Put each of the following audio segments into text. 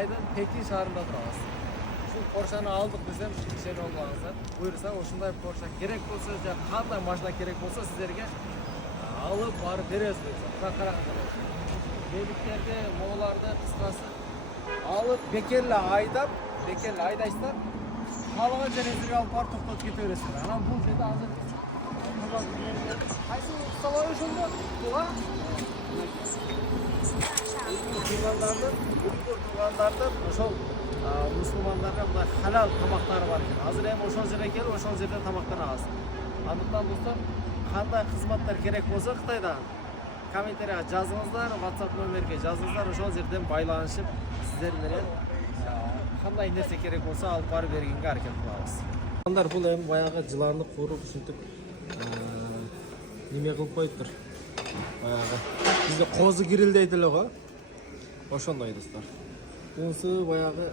Кытайдын Пекин шаарында турабыз. Ушул Поршаны алдык десем, ишене албаңыздар. Буйрса ушундай Порша керек болсо, же кандай машина керек болсо сиздерге алып барып беребиз дейт. Мына караңыздар. Беликтерди, мооларды кыскасы алып бекерle айдайсыздар. Каалаган жериңизге алып барып токтотуп кете бересиздер. Анан бул жерде азыр кайсы салар ошондо? Буга Туғандардың ошол мусулмандарға мына халал тамақтары бар екен. Азыр эми ошол жерге келип, ошол жерден тамактанабыз. Андыктан достор, кандай кызматтар керек болсо Кытайда комментарийга жазыңыздар, WhatsApp номерге жазыңыздар, ошол жерден байланышып сиздер менен кандай нерсе керек болсо алып барып бергенге аракет кылабыз. Андар бул эми баягы жыланды куруп ушинтип неме кылып коюптур. Баягы бизде козу кирил дейт эле го. Ошондой достор. Bunысы баягы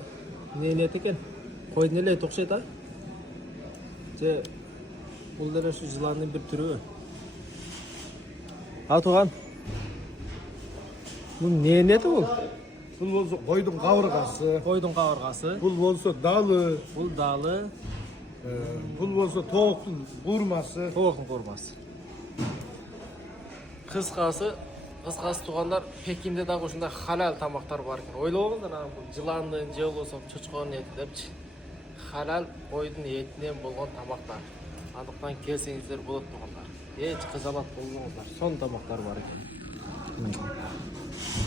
не экен? Койдун эле окшойт а? Же бул деле ушу жыландын бир түрүбү? А тууган. Бул не бул? Бул болсо койдун кабыргасы. Койдун кабыргасы. Бул болсо далы. Бул далы. Бул болсо тооктун куурмасы. Тооктун куурмасы. Кыскасы туугандар, Пекинде дагы ушундай халал тамактар бар экен. Ойлобоңуздар, анан бул жыландын же болбосо чочконун эти депчи. Халал койдун этинен болгон тамактар. Андыктан келсеңиздер болот туугандар. Эч кыжалат болбоңуздар. Сон тамактар бар экен.